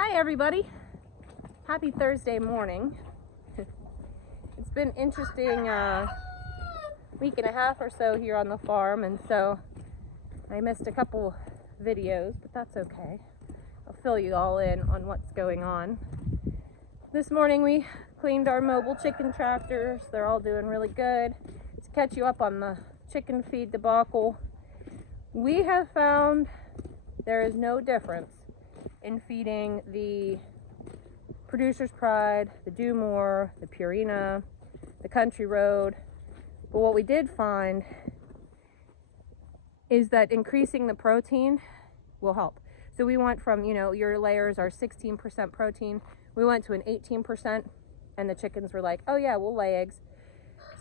Hi everybody, happy Thursday morning. It's been interesting week and a half or so here on the farm, and so I missed a couple videos, but that's okay. I'll fill you all in on what's going on. This morning we cleaned our mobile chicken tractors. They're all doing really good. To catch you up on the chicken feed debacle, we have found there is no difference in feeding the Producer's Pride, the Do More, the Purina, the Country Road. But what we did find is that increasing the protein will help. So we went from, your layers are 16% protein. We went to an 18%, and the chickens were like, oh yeah, we'll lay eggs.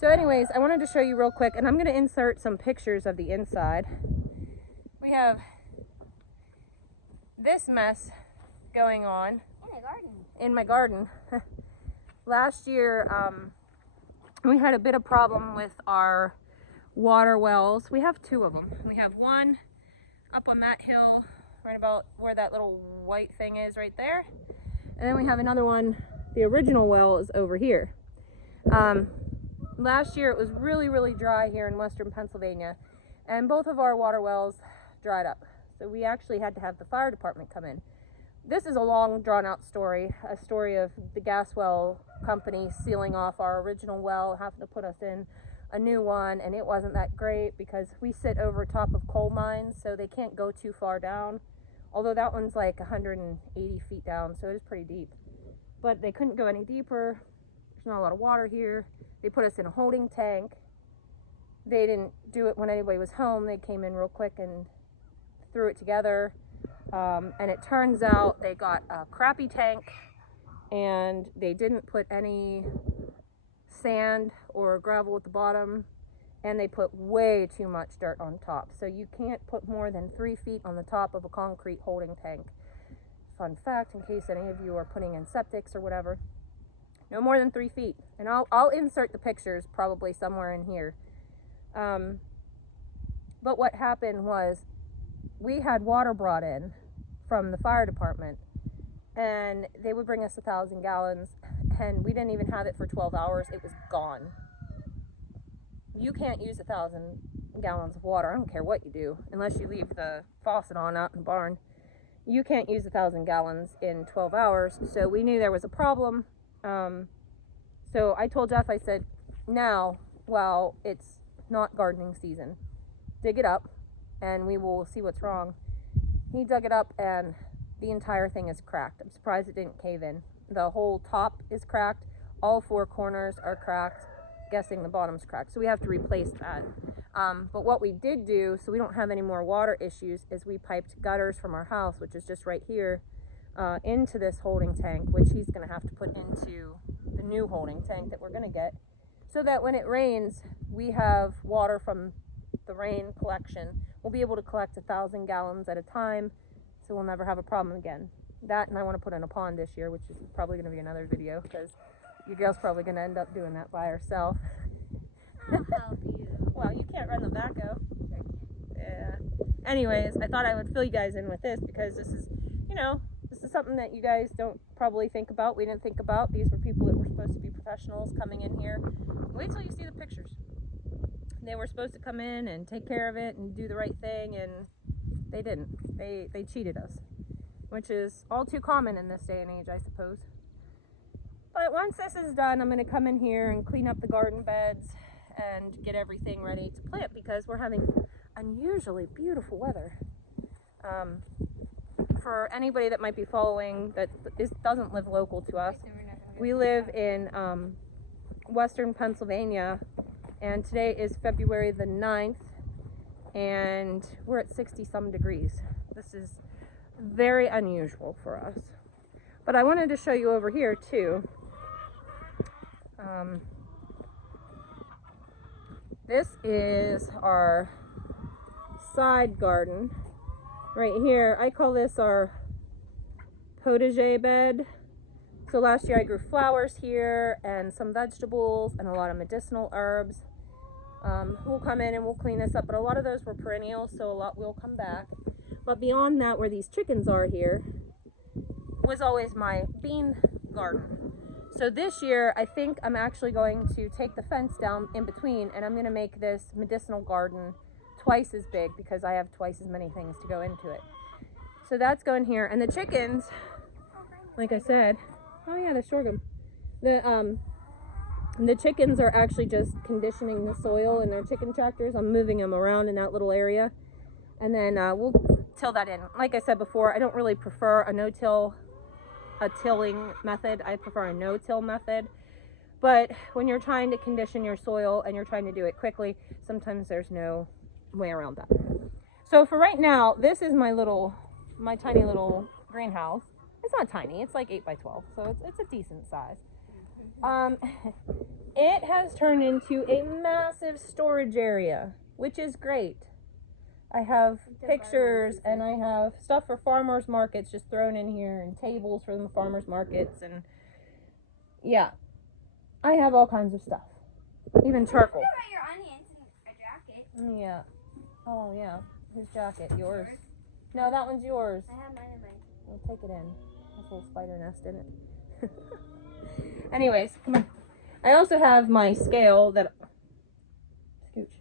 So anyways, I wanted to show you real quick, and I'm going to insert some pictures of the inside. We have this mess going on in my garden. Last year we had a bit of problem with our water wells. We have two of them. We have one up on that hill right about where that little white thing is right there, and then we have another one. The original well is over here. Last year it was really dry here in western Pennsylvania, and both of our water wells dried up. So we actually had to have the fire department come in. This is a long drawn out story, a story of the gas well company sealing off our original well, having to put us in a new one, and it wasn't that great because we sit over top of coal mines, so they can't go too far down. Although that one's like 180 feet down, so it is pretty deep. But they couldn't go any deeper. There's not a lot of water here. They put us in a holding tank. They didn't do it when anybody was home. They came in real quick and threw it together, and it turns out they got a crappy tank, and they didn't put any sand or gravel at the bottom, and they put way too much dirt on top. So you can't put more than 3 feet on the top of a concrete holding tank. Fun fact, in case any of you are putting in septics or whatever, no more than 3 feet. And I'll insert the pictures probably somewhere in here. But what happened was, we had water brought in from the fire department, and they would bring us 1,000 gallons, and we didn't even have it for 12 hours. It was gone. You can't use 1,000 gallons of water. I don't care what you do, unless you leave the faucet on out in the barn. You can't use 1,000 gallons in 12 hours. So we knew there was a problem. So I told Jeff, I said, now, while it's not gardening season, dig it up and we will see what's wrong. He dug it up, and the entire thing is cracked. I'm surprised it didn't cave in. The whole top is cracked. All 4 corners are cracked. Guessing the bottom's cracked. So we have to replace that. But what we did do, so we don't have any more water issues, is we piped gutters from our house, which is just right here, into this holding tank, which he's going to have to put into the new holding tank that we're going to get, so that when it rains, we have water from the rain collection. We'll be able to collect 1,000 gallons at a time, so we'll never have a problem again. That, and I want to put in a pond this year, which is probably going to be another video, because your girl's probably going to end up doing that by herself. I'll help you. Well, you can't run the backhoe. Yeah. Anyways, I thought I would fill you guys in with this, because this is, this is something that you guys don't probably think about. We didn't think about. These were people that were supposed to be professionals coming in here. Wait till you see the pictures. They were supposed to come in and take care of it and do the right thing, and they didn't. They cheated us, which is all too common in this day and age, I suppose. But once this is done, I'm going to come in here and clean up the garden beds and get everything ready to plant, because we're having unusually beautiful weather. For anybody that might be following that doesn't live local to us, we live in western Pennsylvania, and today is February the 9th, and we're at 60-some degrees. This is very unusual for us. But I wanted to show you over here too. This is our side garden. Right here, I call this our potager bed. So last year I grew flowers here and some vegetables and a lot of medicinal herbs. We'll come in and we'll clean this up, but a lot of those were perennials, so a lot will come back. But beyond that, where these chickens are here, was always my bean garden. So this year, I think I'm actually going to take the fence down in between, and I'm going to make this medicinal garden twice as big because I have twice as many things to go into it. So that's going here. And the chickens, like I said, oh yeah, the sorghum. The chickens are actually just conditioning the soil in their chicken tractors. I'm moving them around in that little area. And then we'll till that in. Like I said before, I don't really prefer a tilling method. I prefer a no-till method. But when you're trying to condition your soil and you're trying to do it quickly, sometimes there's no way around that. So for right now, this is my tiny little greenhouse. It's not tiny, it's like 8 by 12, so it's a decent size. It has turned into a massive storage area, which is great. I have pictures and I have stuff for farmers markets just thrown in here and tables for the farmers markets, and yeah, I have all kinds of stuff, even charcoal. Your onions and a jacket. Yeah. Oh yeah. Whose jacket? Yours? No, that one's yours. I have mine in my. We'll take it in. There's a little spider nest in it. Anyways, come on. I also have my scale that. Scooch.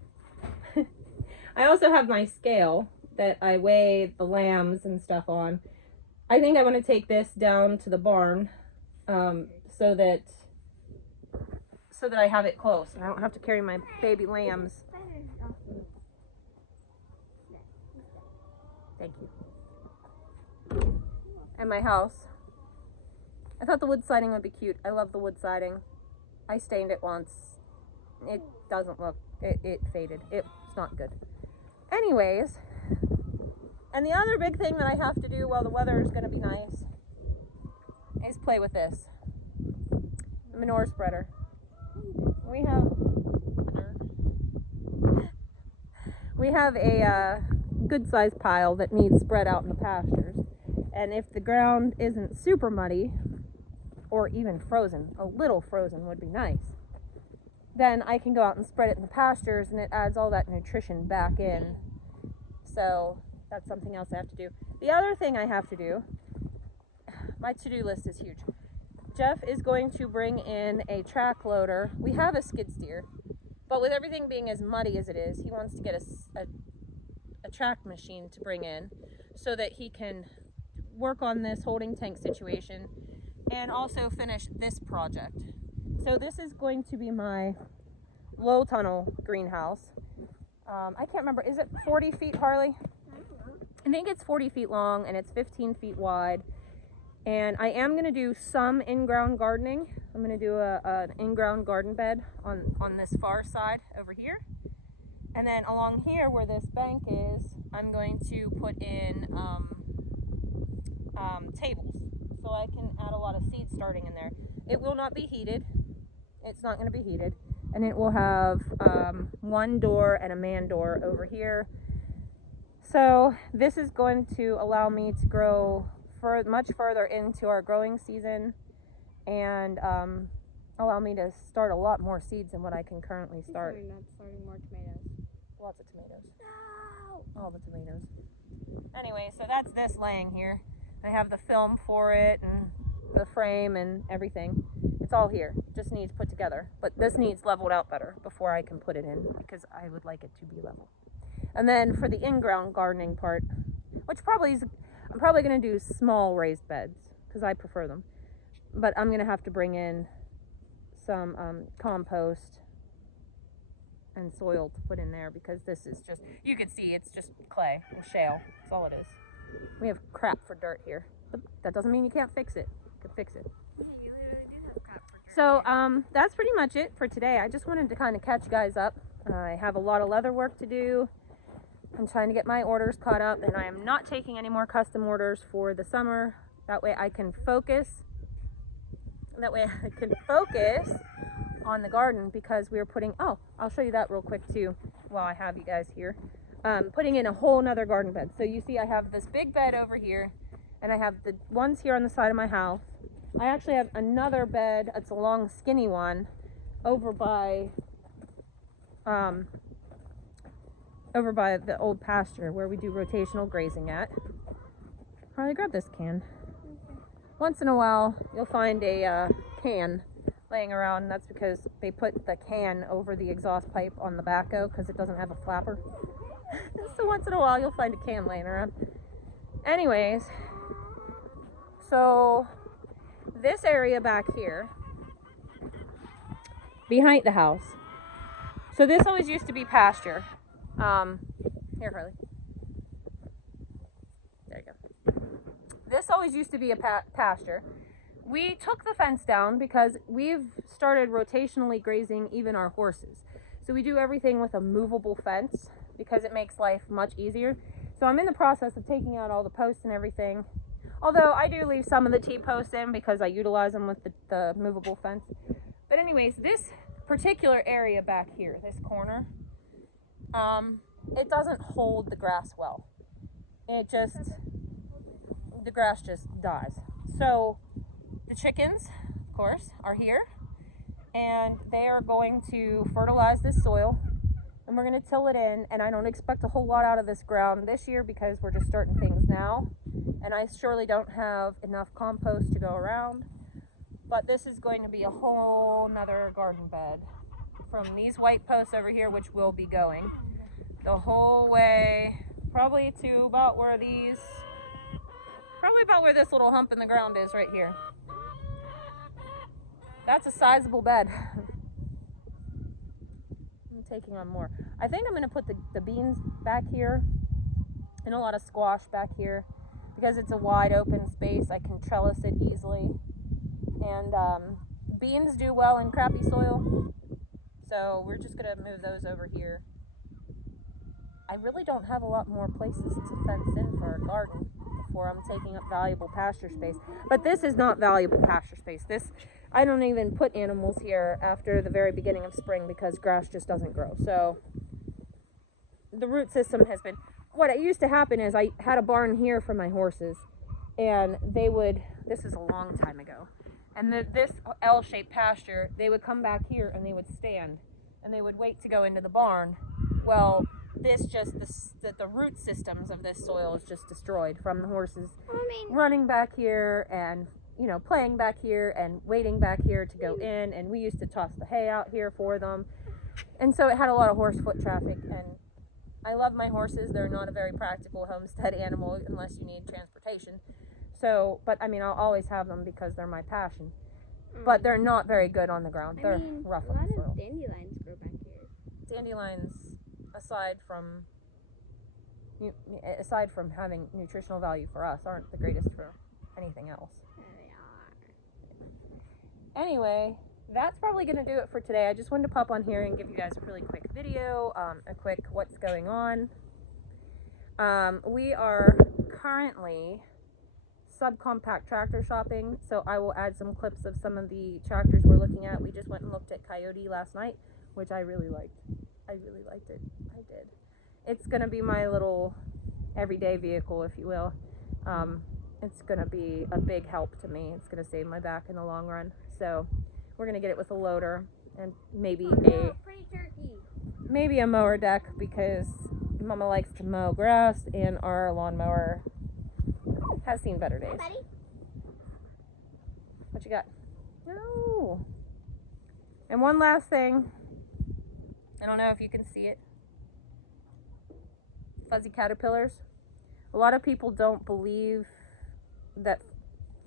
I also have my scale that I weigh the lambs and stuff on. I think I want to take this down to the barn, so that I have it close and I don't have to carry my baby lambs. Thank you. And my house. I thought the wood siding would be cute. I love the wood siding. I stained it once. It doesn't look, it faded. It's not good. Anyways, and the other big thing that I have to do while the weather is going to be nice is play with this. The manure spreader. We have a good sized pile that needs spread out in the pastures. And if the ground isn't super muddy, or even frozen, a little frozen would be nice, then I can go out and spread it in the pastures, and it adds all that nutrition back in. So that's something else I have to do. The other thing I have to do, my to-do list is huge. Jeff is going to bring in a track loader. We have a skid steer, but with everything being as muddy as it is, he wants to get a track machine to bring in so that he can work on this holding tank situation and also finish this project. So this is going to be my low tunnel greenhouse. I can't remember, is it 40 feet, Harley? I think it's 40 feet long and it's 15 feet wide. And I am gonna do some in-ground gardening. I'm gonna do an in-ground garden bed on this far side over here. And then along here where this bank is, I'm going to put in tables. So I can add a lot of seed starting in there. It will not be heated. It's not gonna be heated. And it will have one door and a man door over here. So this is going to allow me to grow much further into our growing season and allow me to start a lot more seeds than what I can currently start. You're not starting more tomatoes. Lots of tomatoes. No! All the tomatoes. Anyway, so that's this laying here. I have the film for it and the frame and everything. It's all here. It just needs put together. But this needs leveled out better before I can put it in because I would like it to be level. And then for the in-ground gardening part, which I'm probably going to do small raised beds because I prefer them. But I'm going to have to bring in some compost and soil to put in there because this is just, you can see it's just clay and shale. That's all it is. We have crap for dirt here. But that doesn't mean you can't fix it. You can fix it. Yeah, you literally do have crap for dirt. So that's pretty much it for today. I just wanted to kind of catch you guys up. I have a lot of leather work to do. I'm trying to get my orders caught up, and I am not taking any more custom orders for the summer. That way I can focus. On the garden because we were putting, oh, I'll show you that real quick too while I have you guys here. Putting in a whole nother garden bed. So you see I have this big bed over here, and I have the ones here on the side of my house. I actually have another bed, it's a long skinny one, over by the old pasture where we do rotational grazing at. Harley, grab this can. once in a while you'll find a can laying around. That's because they put the can over the exhaust pipe on the backhoe because it doesn't have a flapper. So once in a while you'll find a can laying around. Anyways, so this area back here behind the house, so this always used to be pasture. Here, Harley. There you go. This always used to be a pasture. We took the fence down because we've started rotationally grazing even our horses. So we do everything with a movable fence because it makes life much easier. So I'm in the process of taking out all the posts and everything. Although I do leave some of the T-posts in because I utilize them with the movable fence. But anyways, this particular area back here, this corner, it doesn't hold the grass well. The grass just dies. So the chickens, of course, are here, and they are going to fertilize this soil, and we're going to till it in. And I don't expect a whole lot out of this ground this year because we're just starting things now, and I surely don't have enough compost to go around. But this is going to be a whole nother garden bed from these white posts over here, which will be going the whole way probably to about where this little hump in the ground is right here. That's a sizable bed. I'm taking on more. I think I'm going to put the beans back here and a lot of squash back here because it's a wide open space. I can trellis it easily. And beans do well in crappy soil, so we're just going to move those over here. I really don't have a lot more places to fence in for a garden before I'm taking up valuable pasture space. But this is not valuable pasture space. I don't even put animals here after the very beginning of spring because grass just doesn't grow. So the root system has been... What used to happen is I had a barn here for my horses, and this is a long time ago, and this L-shaped pasture, they would come back here and they would stand, and they would wait to go into the barn. Well, the root systems of this soil is just destroyed from the horses running back here and, playing back here and waiting back here to go in. And we used to toss the hay out here for them. And so it had a lot of horse foot traffic. And I love my horses. They're not a very practical homestead animal unless you need transportation. So, but I mean, I'll always have them because they're my passion. But they're not very good on the ground. They're rough on the soil. A lot of dandelions grow back here. Dandelions, aside from having nutritional value for us, aren't the greatest for anything else. They are. Anyway, that's probably going to do it for today. I just wanted to pop on here and give you guys a really quick video, a quick what's going on. We are currently subcompact tractor shopping, so I will add some clips of some of the tractors we're looking at. We just went and looked at Coyote last night, which I really liked. I really liked it. I did. It's going to be my little everyday vehicle, if you will. It's going to be a big help to me. It's going to save my back in the long run. So we're going to get it with a loader and maybe a mower deck because Mama likes to mow grass and our lawnmower has seen better days. Hi, buddy. What you got? No. And one last thing. I don't know if you can see it. Fuzzy caterpillars. A lot of people don't believe that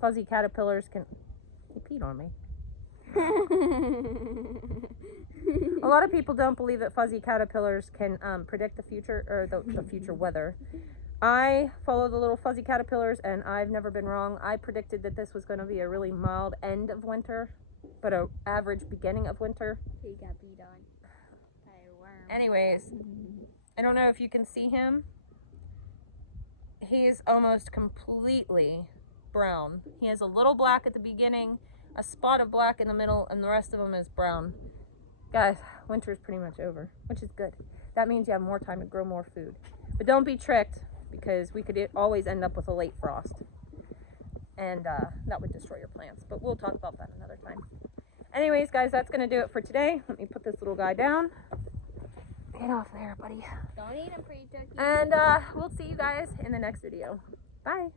fuzzy caterpillars can... He peed on me. A lot of people don't believe that fuzzy caterpillars can predict the future, or the future weather. I follow the little fuzzy caterpillars, and I've never been wrong. I predicted that this was going to be a really mild end of winter, but an average beginning of winter. He got beat on by a worm. Anyways, I don't know if you can see him. He's almost completely brown. He has a little black at the beginning, a spot of black in the middle, and the rest of him is brown. Guys, winter is pretty much over, which is good. That means you have more time to grow more food. But don't be tricked, because we could always end up with a late frost. And that would destroy your plants. But we'll talk about that another time. Anyways, guys, that's going to do it for today. Let me put this little guy down. Get off there, buddy. Don't eat him, pretty turkey. And we'll see you guys in the next video. Bye.